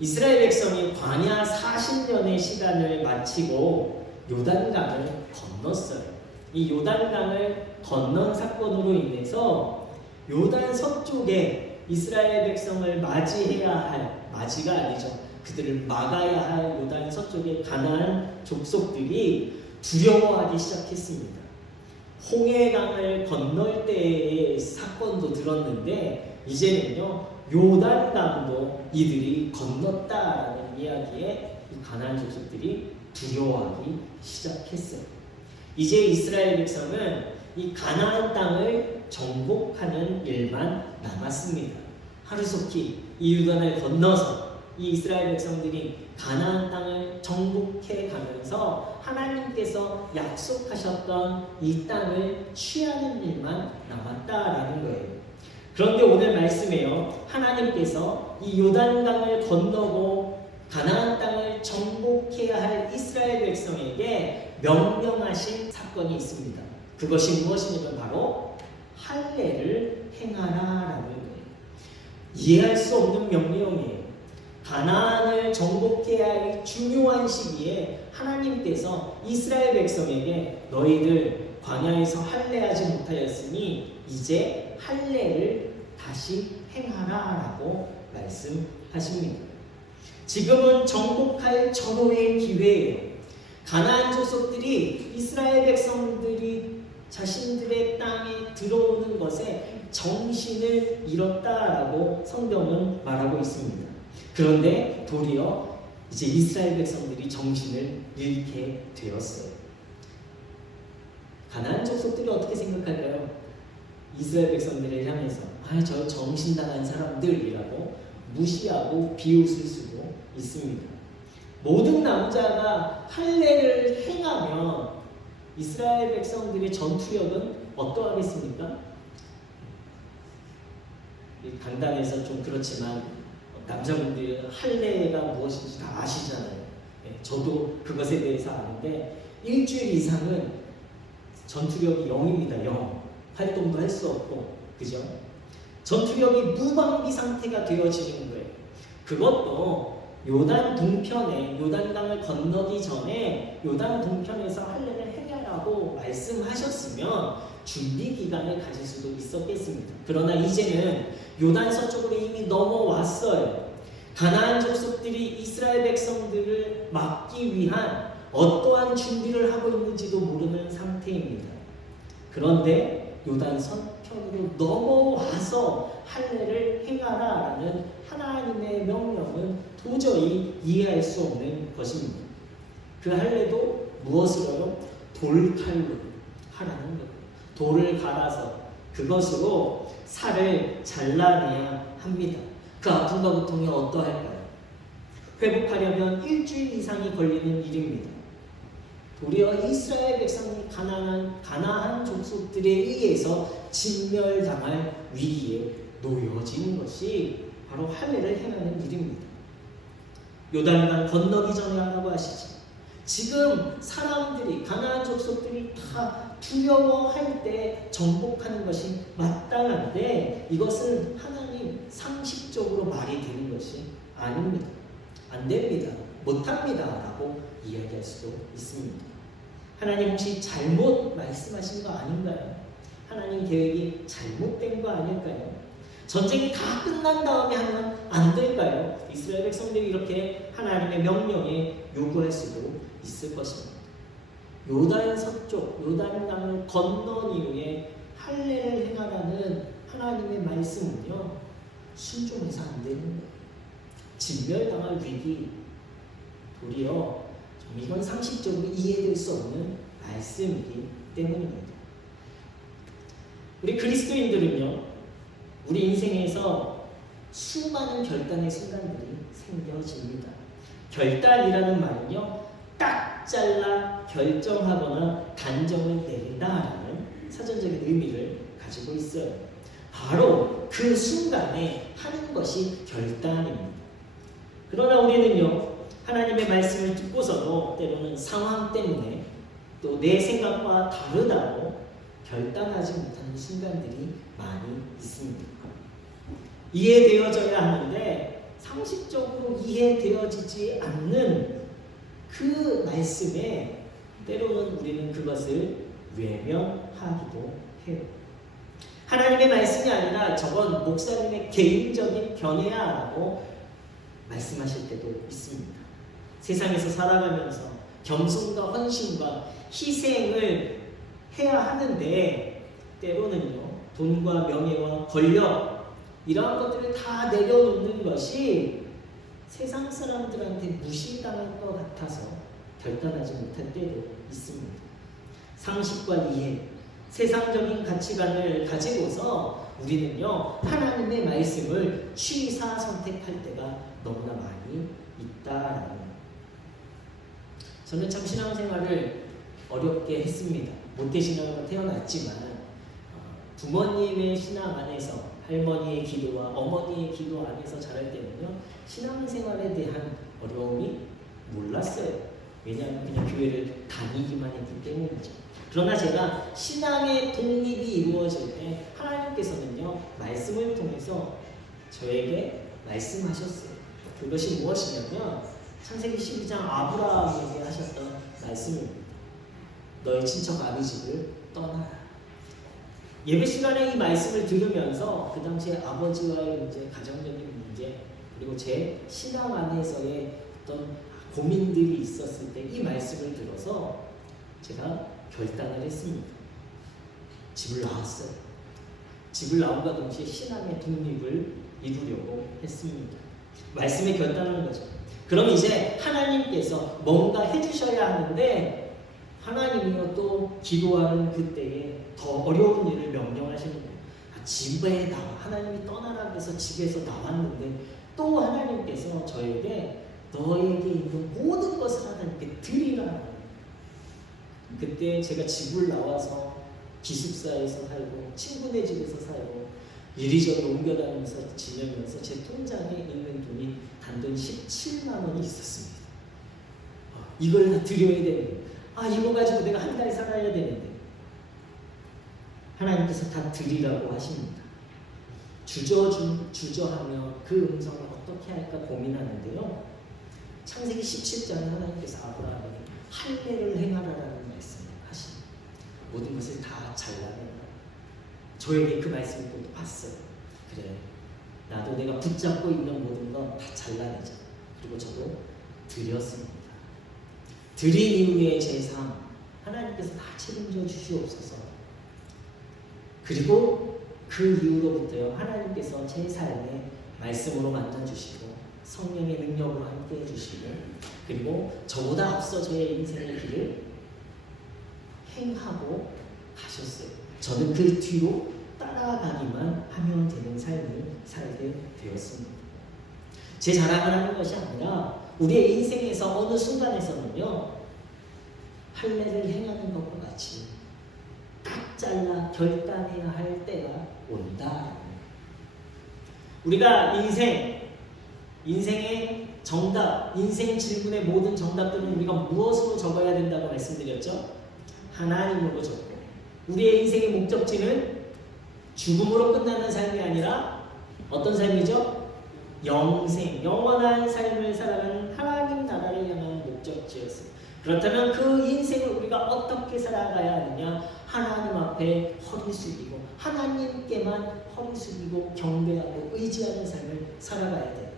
이스라엘 백성이 광야 40년의 시간을 마치고 요단강을 건넜어요. 이 요단강을 건넌 사건으로 인해서 요단 서쪽에 이스라엘 백성을 맞이가 아니죠. 그들을 막아야 할 요단 서쪽의 가나안 족속들이 두려워하기 시작했습니다. 홍해강을 건널 때의 사건도 들었는데 이제는요 요단강도 이들이 건넜다라는 이야기에 이 가나안 족속들이 두려워하기 시작했어요. 이제 이스라엘 백성은 이 가나안 땅을 정복하는 일만 남았습니다. 하루속히 이 요단을 건너서 이 이스라엘 백성들이 가나안 땅을 정복해 가면서 하나님께서 약속하셨던 이 땅을 취하는 일만 남았다라는 거예요. 그런데 오늘 말씀에요, 하나님께서 이 요단강을 건너고 가나안 땅을 정복해야 할 이스라엘 백성에게 명령하신 사건이 있습니다. 그것이 무엇이냐면 바로 할례를 행하라라는 거예요. 이해할 수 없는 명령이에요. 가나안을 정복해야 할 중요한 시기에 하나님께서 이스라엘 백성에게 너희들 광야에서 할례하지 못하였으니 이제 할례를 다시 행하라라고 말씀하십니다. 지금은 정복할 절호의 기회예요. 가나안 족속들이 이스라엘 백성들이 자신들의 땅에 들어오는 것에 정신을 잃었다라고 성경은 말하고 있습니다. 그런데 도리어 이제 이스라엘 백성들이 정신을 잃게 되었어요. 가나안 족속들이 어떻게 생각할까요? 이스라엘 백성들을 향해서 저 정신 나간 사람들이라고 무시하고 비웃을 수도 있습니다. 모든 남자가 할례를 행하면 이스라엘 백성들의 전투력은 어떠하겠습니까? 간단해서 좀 그렇지만 남자분들이 할례가 무엇인지 다 아시잖아요. 저도 그것에 대해서 아는데 일주일 이상은 전투력이 0입니다. 0. 활동도 할 수 없고, 그죠? 전투력이 무방비 상태가 되어지는 거예요. 그것도 요단 동편에, 요단강을 건너기 전에 요단 동편에서 할례를 행하라고 말씀하셨으면 준비 기간을 가질 수도 있었겠습니다. 그러나 이제는 요단 서쪽으로 이미 넘어왔어요. 가나안 족속들이 이스라엘 백성들을 막기 위한 어떠한 준비를 하고 있는지도 모르는 상태입니다. 그런데 요단 서편으로 넘어와서 할례를 행하라라는 하나님의 명령은 도저히 이해할 수 없는 것입니다. 그 할례도 무엇으로요? 돌칼로 하라는 거예요. 돌을 갈아서 그것으로 살을 잘라내야 합니다. 그 아픔과 고통이 어떠할까요? 회복하려면 일주일 이상이 걸리는 일입니다. 도리어 이스라엘 백성이 가나안 족속들에 의해서 진멸당할 위기에 놓여지는 것이 바로 할례를 행하는 일입니다. 요단강 건너기 전에 하라고 하시죠. 지금 사람들이 가나안 족속들이 다 두려워할 때 정복하는 것이 마땅한데 이것은 하나님 상식적으로 말이 되는 것이 아닙니다. 안 됩니다. 못합니다. 라고 이야기할 수도 있습니다. 하나님 혹시 잘못 말씀하신 거 아닌가요? 하나님 계획이 잘못된 거 아닐까요? 전쟁이 다 끝난 다음에 하면 안 될까요? 이스라엘 백성들이 이렇게 하나님의 명령에 요구할 수도 있을 것입니다. 요단 서쪽, 요단강을 건넌 이후에 할례를 행하라는 하나님의 말씀은요, 순종해서 안 되는 거예요. 진멸당할 위기, 도리어 이건 상식적으로 이해될 수 없는 말씀이기 때문입니다. 우리 그리스도인들은요, 우리 인생에서 수많은 결단의 순간들이 생겨집니다. 결단이라는 말은요, 딱 잘라 결정하거나 단정을 내린다라는 사전적인 의미를 가지고 있어요. 바로 그 순간에 하는 것이 결단입니다. 그러나 우리는요, 하나님의 말씀을 듣고서도 때로는 상황 때문에 또 내 생각과 다르다고 결단하지 못하는 순간들이 많이 있습니다. 이해되어져야 하는데 상식적으로 이해되어지지 않는 그 말씀에 때로는 우리는 그것을 외면하기도 해요. 하나님의 말씀이 아니라 저건 목사님의 개인적인 견해야라고 말씀하실 때도 있습니다. 세상에서 살아가면서 겸손과 헌신과 희생을 해야 하는데 때로는요, 돈과 명예와 권력 이러한 것들을 다 내려놓는 것이 세상 사람들한테 무시당할 것 같아서 결단하지 못할 때도 있습니다. 상식과 이해, 세상적인 가치관을 가지고서 우리는요, 하나님의 말씀을 취사 선택할 때가 너무나 많이 있다라는 거예요. 저는 참 신앙생활을 어렵게 했습니다. 모태신앙으로 태어났지만 부모님의 신앙 안에서 할머니의 기도와 어머니의 기도 안에서 자랄 때는요, 신앙생활에 대한 어려움이 몰랐어요. 왜냐하면 그냥 교회를 다니기만 했기 때문이죠. 그러나 제가 신앙의 독립이 이루어질 때 하나님께서는요, 말씀을 통해서 저에게 말씀하셨어요. 그것이 무엇이냐면 창세기 12장 아브라함에게 하셨던 말씀입니다. 너의 친척 아비집을 떠나라. 예배 시간에 이 말씀을 들으면서 그 당시에 아버지와의 문제, 가정적인 문제, 그리고 제 신앙 안에서의 어떤 고민들이 있었을 때 이 말씀을 들어서 제가 결단을 했습니다. 집을 나왔어요. 집을 나온과 동시에 신앙의 독립을 이루려고 했습니다. 말씀에 결단하는 거죠. 그럼 이제 하나님께서 뭔가 해주셔야 하는데 하나님이요 또 기도하는 그때에 더 어려운 일을 명령하시는 거예요. 집에 나와. 하나님이 떠나라고 해서 집에서 나왔는데 또 하나님께서 저에게 너에게 있는 모든 것을 하나님께 드리라. 그때 제가 집을 나와서 기숙사에서 살고 친구네 집에서 살고 이리저리 옮겨다니면서 지내면서 제 통장에 있는 돈이 단돈 17만 원이 있었습니다. 이걸 다 드려야 되는데 이거 가지고 내가 한 달 살아야 되는데 하나님께서 다 드리라고 하십니다. 주저하며 그 음성을 어떻게 할까 고민하는데요. 창세기 17장에 하나님께서 아브라함에게 할례를 행하라라는 말씀을 하십니다. 모든 것을 다 잘라내라. 저에게 그 말씀을 또 봤어요. 그래, 나도 내가 붙잡고 있는 모든 거 다 잘라내자. 그리고 저도 드렸습니다. 드린 이후의 제 삶, 하나님께서 다 책임져 주시옵소서. 그리고 그 이후로부터요, 하나님께서 제 삶에 말씀으로 만져주시고 성령의 능력으로 함께 해주시고 그리고 저보다 앞서 저의 인생의 길을 행하고 가셨어요. 저는 그 뒤로 따라가기만 하면 되는 삶을 살게 되었습니다. 제 자랑을 하는 것이 아니라 우리의 인생에서 어느 순간에서는요, 할례를 행하는 것과 같이 딱 잘라 결단해야 할 때가 온다. 우리가 인생의 정답, 인생 질문의 모든 정답들은 우리가 무엇으로 적어야 된다고 말씀드렸죠? 하나님으로 적고 우리의 인생의 목적지는 죽음으로 끝나는 삶이 아니라 어떤 삶이죠? 영생, 영원한 삶을 살아가는 하나님 나라를 향한 목적지였습니다. 그렇다면 그 인생을 우리가 어떻게 살아가야 하느냐? 하나님 앞에 허리 숙이고 하나님께만 허리 숙이고 경배하고 의지하는 삶을 살아가야 돼요.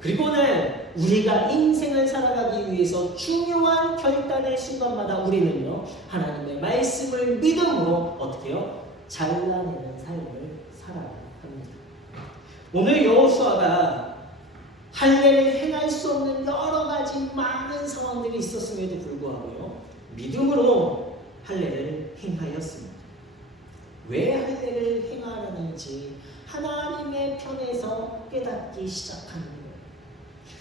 그리고는 우리가 인생을 살아가기 위해서 중요한 결단의 순간마다 우리는요, 하나님의 말씀을 믿음으로 어떻게 해요? 잘라내는 삶을 살아야 합니다. 오늘 여호수아가 할례를 행할 수 없는 여러 가지 많은 상황들이 있었음에도 불구하고요, 믿음으로 할례를 행하였습니다. 왜 할례를 행하려는지 하나님의 편에서 깨닫기 시작하는 거예요.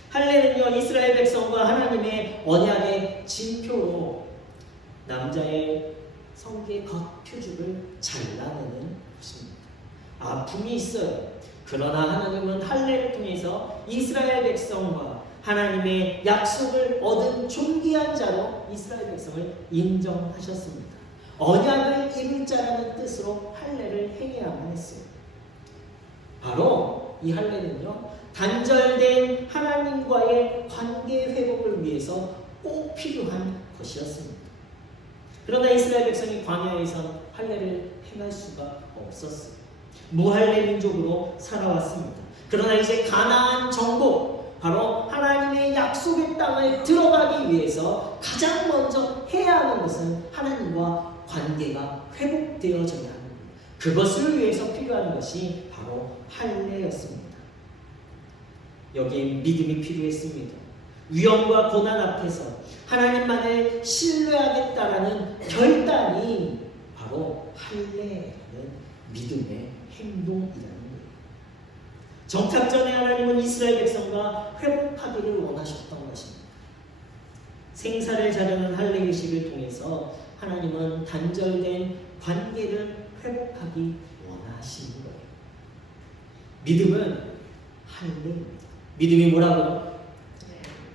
할례는요, 이스라엘 백성과 하나님의 언약의 징표로 남자의 성기의 겉표죽을 잘라내는 것입니다. 아픔이 있어요. 그러나 하나님은 할례를 통해서 이스라엘 백성과 하나님의 약속을 얻은 존귀한 자로 이스라엘 백성을 인정하셨습니다. 언약을 이룰 자라는 뜻으로 할례를 행해야만 했어요. 바로 이 할례는요, 단절된 하나님과의 관계 회복을 위해서 꼭 필요한 것이었습니다. 그러나 이스라엘 백성이 광야에서 할례를 행할 수가 없었어요. 무할례 민족으로 살아왔습니다. 그러나 이제 가나안 정복, 바로 하나님의 약속의 땅을 들어가기 위해서 가장 먼저 해야 하는 것은 하나님과 관계가 회복되어져야 합니다. 그것을 위해서 필요한 것이 바로 할례였습니다. 여기에 믿음이 필요했습니다. 위험과 고난 앞에서 하나님만을 신뢰하겠다라는 결단이 바로 할례라는 믿음의 행동이라는 거예요. 정착전에 하나님은 이스라엘 백성과 회복하기를 원하셨던 것입니다. 생사를 자르는 할례의식을 통해서 하나님은 단절된 관계를 회복하기 원하시는 거예요. 믿음은 할례입니다. 믿음이 뭐라고요?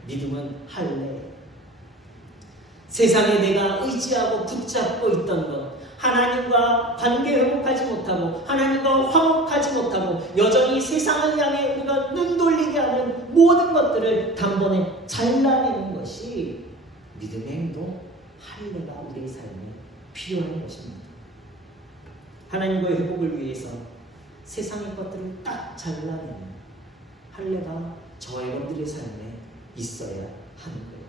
믿음은 할례. 세상에 내가 의지하고 붙잡고 있던 것, 하나님과 관계 회복하지 못하고 하나님과 화목하지 못하고 여전히 세상을 향해 우리가 눈 돌리게 하는 모든 것들을 단번에 잘라내는 것이 믿음의 행동, 할례가 우리의 삶에 필요한 것입니다. 하나님과의 회복을 위해서 세상의 것들을 딱 잘라내는 할례가 저와 여러분들의 삶에 있어야 하는 거예요.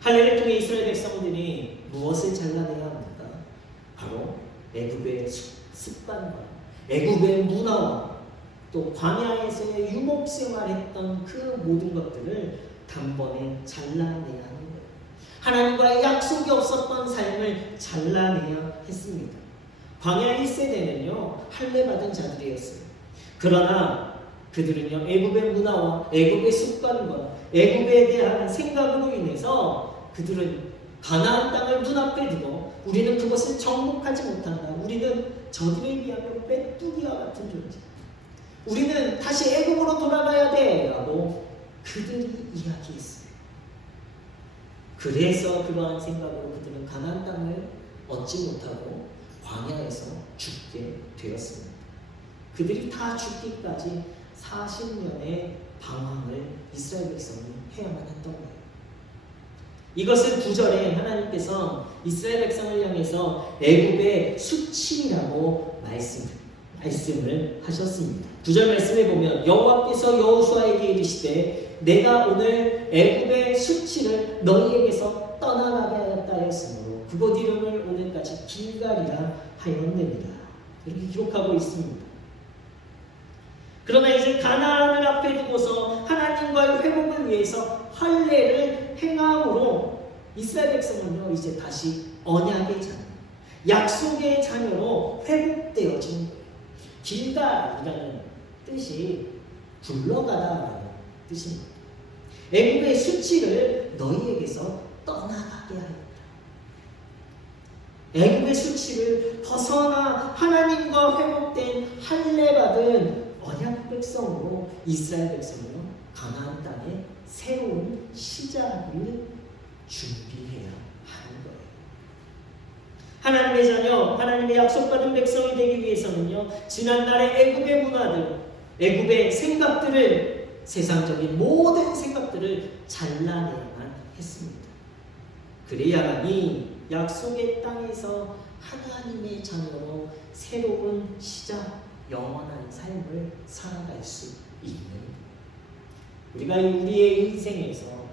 할례를 통해 이스라엘 백성들이 무엇을 잘라내야 합니까? 바로 애굽의 습관과 애굽의 문화와 또 광야에서의 유목 생활했던 그 모든 것들을 단번에 잘라내야 하는 거예요. 하나님과의 약속이 없었던 삶을 잘라내야 했습니다. 광야 1세대는요 할례 받은 자들이었어요. 그러나 그들은요 애굽의 문화와 애굽의 습관과 애굽에 대한 생각으로 인해서 그들은 가나안 땅을 눈앞에 두고 우리는 그것을 정복하지 못한다. 우리는 저들에 비하면 메뚜기와 같은 존재. 우리는 다시 애굽으로 돌아가야 돼 라고 그들이 이야기했어요. 그래서 그러한 생각으로 그들은 가나안 땅을 얻지 못하고 광야에서 죽게 되었습니다. 그들이 다 죽기까지 40년의 방황을 이스라엘 백성이 해야만 했던 거예요. 이것을 9절에 하나님께서 이스라엘 백성을 향해서 애굽의 수치라고 말씀을 하셨습니다. 9절 말씀에 보면 여호와께서 여호수아에게 이르시되 내가 오늘 애굽의 수치를 너희에게서 떠나가게 하였다 하였으므로 그곳 이름을 오늘까지 길갈이라 하였느니라. 이렇게 기록하고 있습니다. 그러나 이제 가나안을 앞에 두고서 하나님과의 회복을 위해서 할례를 행함으로 이스라엘 백성은요 이제 다시 언약의 자녀, 약속의 자녀로 회복되어진 거예요. 길갈이라는 뜻이 굴러가다라는 뜻입니다. 애굽의 수치를 너희에게서 떠나가게 하였다. 애굽의 수치를 벗어나 하나님과 회복된 할례 받은 언약 백성으로 이스라엘 백성은요 가나안 땅에 새로운 시작을 준비해야 하는 거예요. 하나님의 자녀, 하나님의 약속받은 백성이 되기 위해서는요 지난날의 애굽의 문화들, 애굽의 생각들을, 세상적인 모든 생각들을 잘라내야만 했습니다. 그래야만이 약속의 땅에서 하나님의 자녀로 새로운 시작, 영원한 삶을 살아갈 수 있는 우리가 우리의 인생에서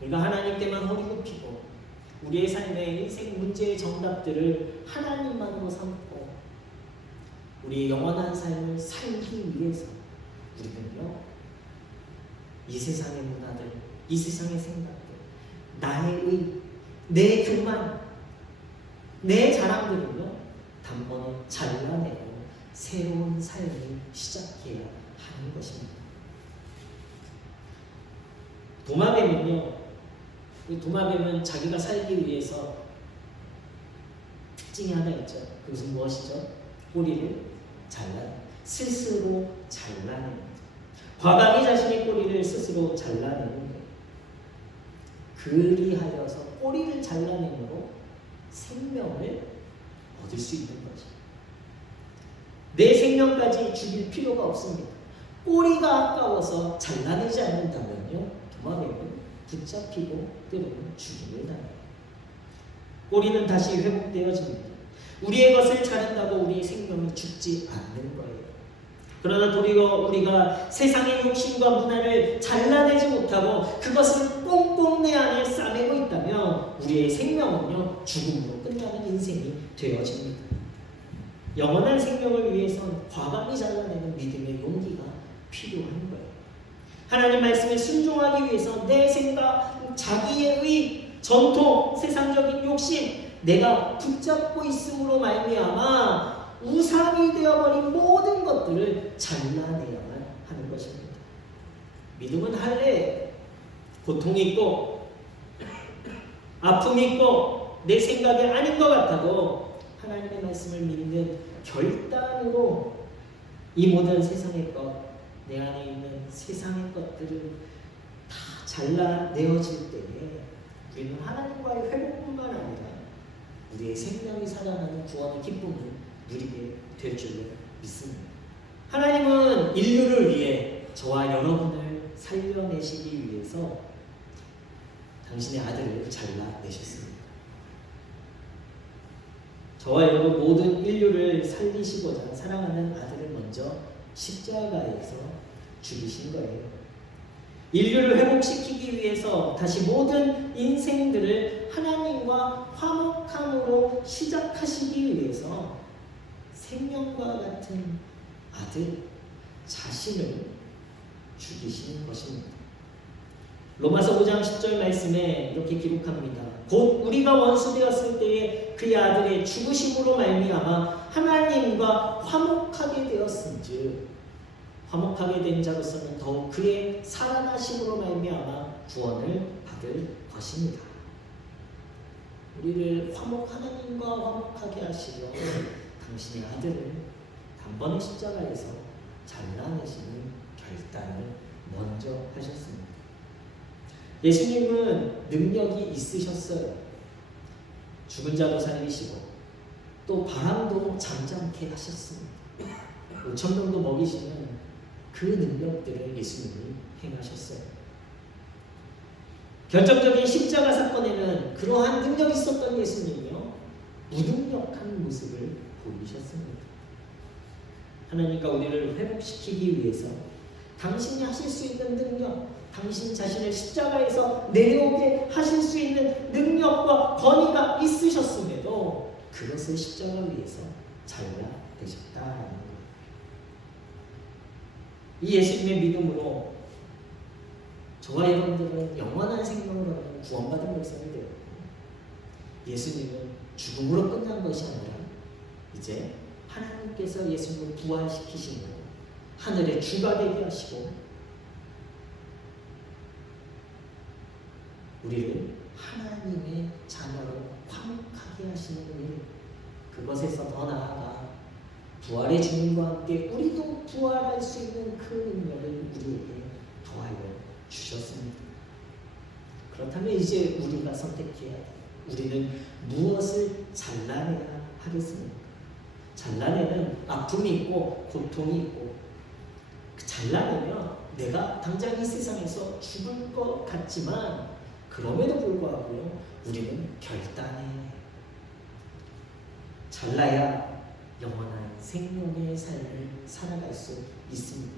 우리가 하나님께만 허리 굽히고 우리의 삶의 인생 문제의 정답들을 하나님만으로 삼고 우리의 영원한 삶을 살기 위해서 우리는요 이 세상의 문화들, 이 세상의 생각들, 나의 의, 내 교만, 내 자랑들은요 단번에 잘라내고 새로운 삶을 시작해야 하는 것입니다. 도마뱀은요, 도마뱀은 자기가 살기 위해서 특징이 하나 있죠. 그것은 무엇이죠? 꼬리를 스스로 잘라냅니다. 과감히 자신의 꼬리를 스스로 잘라내는 거예요. 그리하여서 꼬리를 잘라내므로 생명을 얻을 수 있는 거죠. 내 생명까지 죽일 필요가 없습니다. 꼬리가 아까워서 잘라내지 않는다면요, 도마뱀은 붙잡히고 때로는 죽임을 당해요. 꼬리는 다시 회복되어집니다. 우리의 것을 자른다고 우리의 생명이 죽지 않는 거예요. 그러나 도리어 우리가 세상의 욕심과 문화를 잘라내지 못하고 그것을 꽁꽁 내 안에 싸매고 있다면 우리의 생명은요, 죽음으로 끝나는 인생이 되어집니다. 영원한 생명을 위해선 과감히 잘라내는 믿음의 용기가 필요한 거예요. 하나님 말씀에 순종하기 위해서 내 생각, 자기의 의, 전통, 세상적인 욕심, 내가 붙잡고 있음으로 말미암아 우상이 되어버린 모든 것들을 잘라내야만 하는 것입니다. 믿음은 할례, 고통이 있고 아픔이 있고 내 생각이 아닌 것 같아도 하나님의 말씀을 믿는 결단으로 이 모든 세상의 것, 내 안에 있는 세상의 것들을 다 잘라내어질 때에 우리는 하나님과의 회복뿐만 아니라 우리의 생명이 살아나는 구원의 기쁨을 누리게 될 줄로 믿습니다. 하나님은 인류를 위해 저와 여러분을 살려내시기 위해서 당신의 아들을 잘라내셨습니다. 저와 여러분 모든 인류를 살리시고자 사랑하는 아들을 먼저 십자가에서 죽이신 거예요. 인류를 회복시키기 위해서 다시 모든 인생들을 하나님과 화목함으로 시작하시기 위해서 생명과 같은 아들 자신을 죽이시는 것입니다. 로마서 5장 10절 말씀에 이렇게 기록합니다. 곧 우리가 원수 되었을 때에 그의 아들의 죽으심으로 말미암아 하나님과 화목하게 되었은즉 화목하게 된 자로서는 더욱 그의 살아나심으로 말미암아 구원을 받을 것입니다. 우리를 하나님과 화목하게 하시려 당신의 아들을 단번에 십자가에서 잘라내시는 결단을 먼저 하셨습니다. 예수님은 능력이 있으셨어요. 죽은 자도 살리시고 또 바람도 잠잠케 하셨습니다. 5,000명도 먹이시는 그 능력들을 예수님이 행하셨어요. 결정적인 십자가 사건에는 그러한 능력이 있었던 예수님이요, 무능력한 모습을 보이셨습니다. 하나님과 우리를 회복시키기 위해서 당신이 하실 수 있는 능력, 당신 자신을 십자가에서 내려오게 하실 수 있는 능력과 권위가 있으셨음에도 그것을 십자가 위에서 잘라내셨다는 거예요. 이 예수님의 믿음으로 저와 여러분들은 영원한 생명을 얻는 구원받은 백성이 되었고, 예수님은 죽음으로 끝난 것이 아니라 이제 하나님께서 예수님을 부활시키시고 하늘의 주가 되게 하시고 우리를 하나님의 자녀로 화목하게 하시는 일, 그것에서 더 나아가 부활의 주님과 함께 우리도 부활할 수 있는 그 능력을 우리에게 더하여 주셨습니다. 그렇다면 이제 우리가 선택해야 돼요. 우리는 무엇을 잘라내야 하겠습니까? 잘라내는 아픔이 있고 고통이 있고, 잘라내면 내가 당장 이 세상에서 죽을 것 같지만 그럼에도 불구하고요, 우리는 결단해. 잘라야 영원한 생명의 삶을 살아갈 수 있습니다.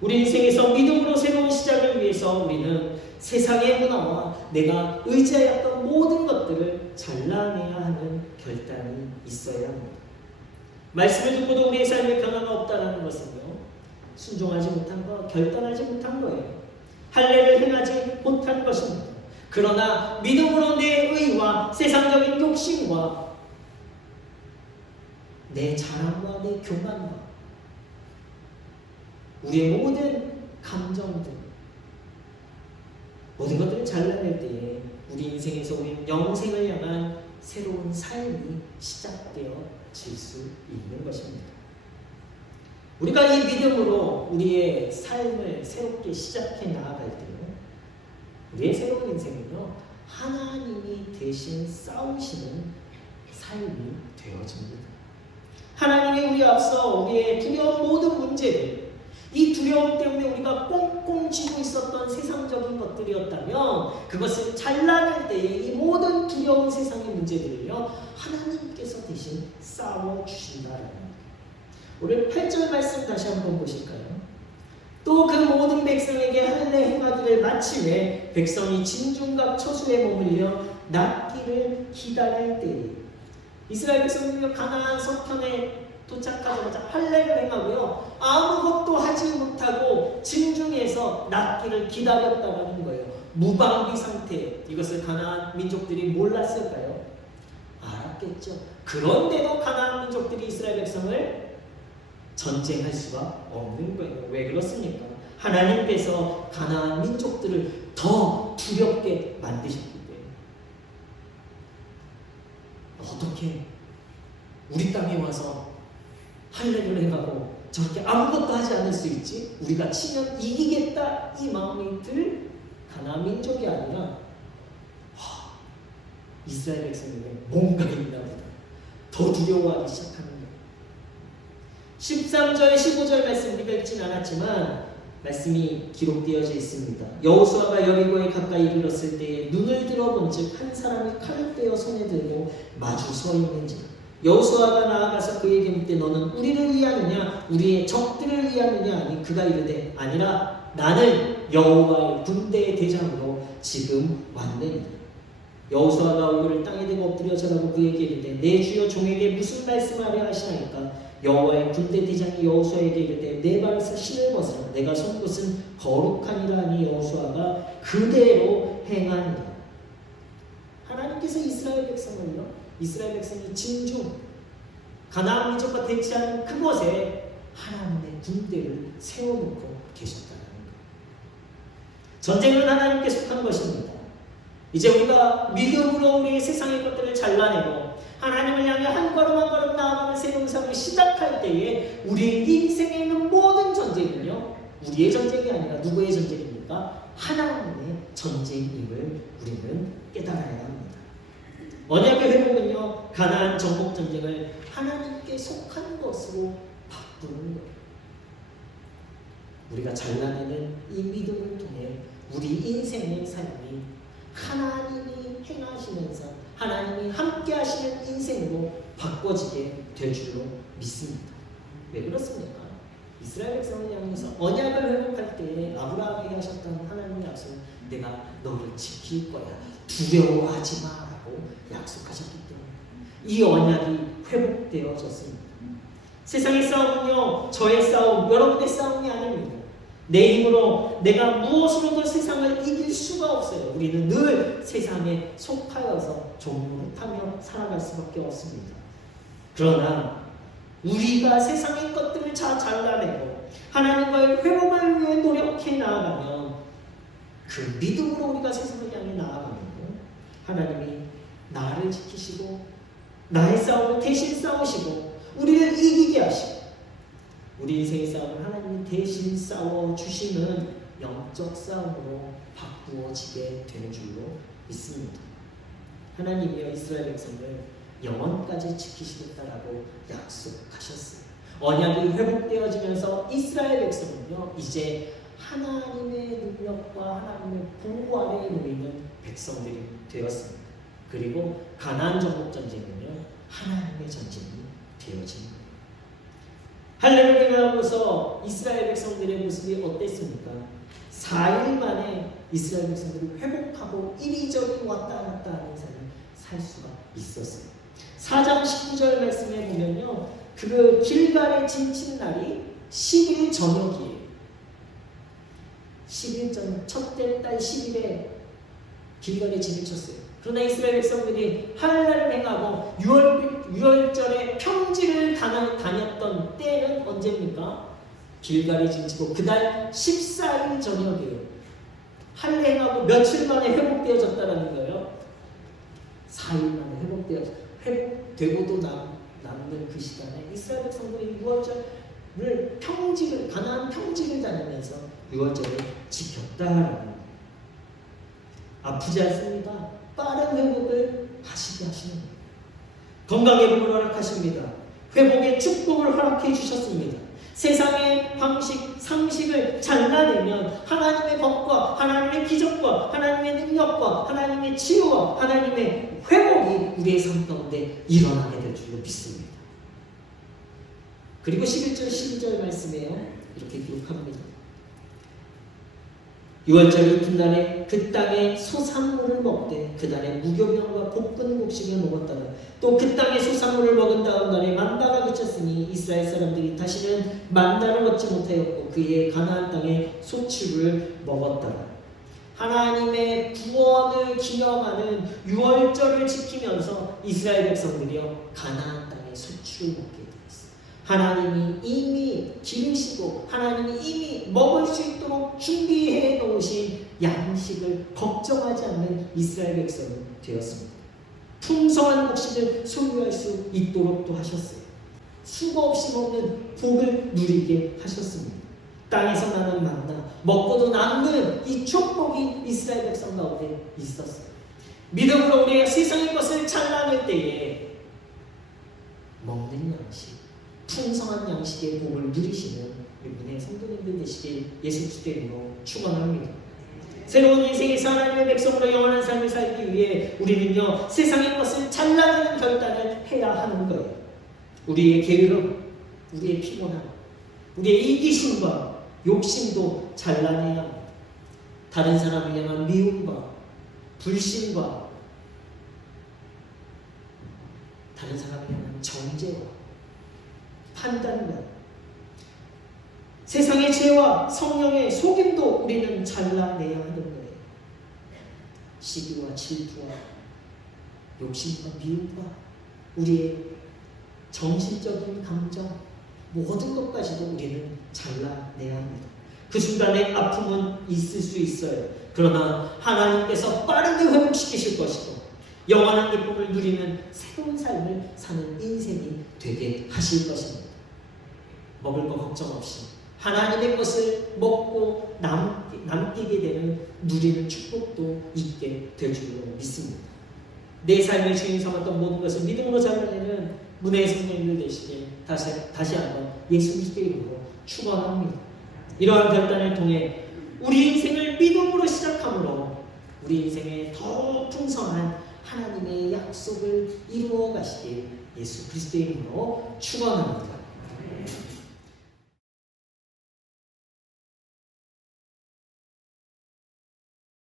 우리 인생에서 믿음으로 새로운 시작을 위해서 우리는 세상의 문화와 내가 의지하였던 모든 것들을 잘라내야 하는 결단이 있어야 합니다. 말씀을 듣고도 우리의 삶에 변화가 없다는 것은요, 순종하지 못한 것, 결단하지 못한 거예요. 할례를 행하지 못한 것입니다. 그러나 믿음으로 내 의와 세상적인 욕심과 내 자랑과 내 교만과 우리의 모든 감정들, 모든 것들을 잘라낼 때에 우리 인생에서 우리는 영생을 향한 새로운 삶이 시작되어질 수 있는 것입니다. 우리가 이 믿음으로 우리의 삶을 새롭게 시작해 나아갈 때요, 우리의 새로운 인생은요, 하나님이 대신 싸우시는 삶이 되어집니다. 하나님이 우리 앞서 우리의 두려운 모든 문제들, 이 두려움 때문에 우리가 꽁꽁 쥐고 있었던 세상적인 것들이었다면 그것을 잘라낼 때에 이 모든 두려운 세상의 문제들을요 하나님께서 대신 싸워주신다라는 거예요. 오늘 8절 말씀 다시 한번 보실까요? 또 그 모든 백성에게 할례 행하기를 마침에 백성이 진중각 처수에 머물려 낫기를 기다릴 때에 이스라엘 백성들이 가나안 서편에 도착하자마자 할례를 행하고요 아무것도 하지 못하고 진중에서 낫기를 기다렸다는 거예요. 무방비 상태. 이것을 가나안 민족들이 몰랐을까요? 알았겠죠. 그런데도 가나안 민족들이 이스라엘 백성을 전쟁할 수가 없는 거예요. 왜 그렇습니까? 하나님께서 가나안 민족들을 더 두렵게 만드셨기 때문에. 어떻게 우리 땅에 와서 할례를 행하고 저렇게 아무것도 하지 않을 수 있지? 우리가 치면 이기겠다 이 마음이 들 가나안 민족이 아니라 이스라엘 백성에게 뭔가 있나 보다. 더 두려워하기 시작하는 거예요. 13절 15절 말씀 우리가 읽진 않았지만 말씀이 기록되어져 있습니다. 여호수아가 여리고에 가까이 이르렀을 때에 눈을 들어본즉 한 사람이 칼을 빼어 손에 들고 마주 서 있는지라. 여호수아가 나아가서 그에게 묻되 너는 우리를 위하느냐 우리의 적들을 위하느냐 하니 그가 이르되 아니라 나는 여호와의 군대의 대장으로 지금 왔느니라. 여호수아가 얼굴을 땅에 대고 엎드려 절하고 그에게 이르되 내 주여 종에게 무슨 말씀하려 하시나이까. 여호와의 군대 대장이 여호수아에게 이르되 내 발에서 신을 벗으라. 내가 선 곳은 거룩하니라 하니 여호수아가 그대로 행하니라. 하나님께서 이스라엘 백성을요 이스라엘 백성이 진중 가나안 민족과 대치하는 그곳에 하나님의 군대를 세워놓고 계셨다는 거예요. 전쟁은 하나님께 속한 것입니다. 이제 우리가 믿음으로 우리의 세상의 것들을 잘라내고 하나님을 향해 한 걸음 한 걸음 나아가는 새로운 삶을 시작할 때에 우리의 인생에 있는 모든 전쟁은요 우리의 전쟁이 아니라 누구의 전쟁입니까? 하나님의 전쟁임을 우리는 깨달아야 합니다. 언약의 회복은요 가나안 정복 전쟁을 하나님께 속한 것으로 바꾸는 거예요. 우리가 잘라내는 이 믿음을 통해 우리 인생의 삶이 하나님이 행하시면서 하나님이 함께 하시는 인생으로 바꿔지게 될 줄로 믿습니다. 왜 그렇습니까? 이스라엘 백성을 향해서 언약을 회복할 때에 아브라함에게 하셨던 하나님의 약속은 내가 너를 지킬 거야. 두려워하지 마라고 약속하셨기 때문에 이 언약이 회복되어졌습니다. 세상의 싸움은요 저의 싸움, 여러분의 싸움이 아닙니다. 내 힘으로 내가 무엇으로도 세상을 이길 수가 없어요. 우리는 늘 세상에 속하여서 종노릇하며 살아갈 수밖에 없습니다. 그러나 우리가 세상의 것들을 잘라내고 하나님과의 회복을 위해 노력해 나아가면 그 믿음으로 우리가 세상을 향해 나아가면 하나님이 나를 지키시고 나의 싸움을 대신 싸우시고 우리를 이기게 하시고 우리 인생의 싸움을 하나님이 대신 싸워주시는 영적 싸움으로 바꾸어지게 되는 줄로 믿습니다. 하나님이여 이스라엘 백성을 영원까지 지키시겠다라고 약속하셨어요. 언약이 회복되어지면서 이스라엘 백성은요 이제 하나님의 능력과 하나님의 보호 아래에 놓이는 백성들이 되었습니다. 그리고 가나안 정복 전쟁은요 하나님의 전쟁이 되어진 거예요. 할례를 행하고서 이스라엘 백성들의 모습이 어땠습니까? 4일 만에 이스라엘 백성들이 회복하고 이리저리 왔다 갔다 하는 삶을 살 수가 있었어요. 4장 19절 말씀에 보면요 그 길갈에 진친 날이 10일 저녁이에요. 10일 전 첫째 달 10일에 길갈에 진을 쳤어요. 그러나 이스라엘 백성들이 할례를 행하고 유월절에 평지를 다녔던 때는 언제입니까? 길갈에 진치고 그날 14일 저녁이에요. 할례 행하고 며칠 만에 회복되어졌다는 거예요. 4일 만에 회복되고도 남는 그 시간에 이스라엘 백성들이 유월절을 가나안 평지를 다니면서 유월절을 지켰다라는 거예요. 아프지 않습니다. 빠른 회복을 하시게 하시는 거예요. 건강 회복을 허락하십니다. 회복의 축복을 허락해 주셨습니다. 세상의 방식, 상식을 잘라내면 하나님의 법과 하나님의 기적과 하나님의 능력과 하나님의 치유와 하나님의 회복이 우리의 삶 가운데 일어나게 될 줄로 믿습니다. 그리고 11절 12절 말씀에요. 이렇게 기록합니다. 6월절 이튿날에 그 땅에 소산물을 먹되 그날에 무교병과 볶은 곡식을 먹었다가 또 그 땅에 소산물을 먹은 다음 날에 만나가 그쳤으니 이스라엘 사람들이 다시는 만나를 얻지 못하였고 그의 가나안 땅에 소출을 먹었다가 하나님의 구원을 기념하는 6월절을 지키면서 이스라엘 백성들이요 가나안 땅에 소출을 먹게 되었어요. 하나님이 이미 기르시고 하나님이 이미 먹을 수 있도록 준비해 놓으신 양식을 걱정하지 않는 이스라엘 백성이 되었습니다. 풍성한 곡식을 소유할 수 있도록 또 하셨어요. 수고 없이 먹는 복을 누리게 하셨습니다. 땅에서 나는 만나 먹고도 남는 이 축복이 이스라엘 백성 가운데 있었어요. 믿음으로 우리가 세상의 것을 잘라낼 때에 먹는 양식, 풍성한 양식의 복을 누리시는 우리 성도님들 되시길 예수 그리스도의 이름으로 축원합니다. 새로운 인생에서 하나님의 백성으로 영원한 삶을 살기 위해 우리는요 세상의 것을 잘라내는 결단을 해야 하는 거예요. 우리의 게으름, 우리의 피곤함, 우리의 이기심과 욕심도 잘라내야 합니다. 다른 사람을 향한 미움과 불신과 다른 사람을 향한 정죄와 판단과 세상의 죄와 성령의 속임도 우리는 잘라내야 하는 거예요. 시기와 질투와 욕심과 미움과 우리의 정신적인 감정 모든 것까지도 우리는 잘라내야 합니다. 그 순간에 아픔은 있을 수 있어요. 그러나 하나님께서 빠르게 회복시키실 것이고 영원한 기쁨을 누리는 새로운 삶을 사는 인생이 되게 하실 것입니다. 먹을 거 걱정 없이 하나님의 것을 먹고 남기게 되는 누리는 축복도 있게 될 줄로 믿습니다. 내 삶의 주인 삼았던 모든 것을 믿음으로 잘라내는 문혜의 성도님들 되시길 다시 한번 예수 그리스도의 이름으로 축원합니다. 이러한 결단을 통해 우리 인생을 믿음으로 시작함으로 우리 인생에 더 풍성한 하나님의 약속을 이루어 가시길 예수 그리스도의 이름으로 축원합니다.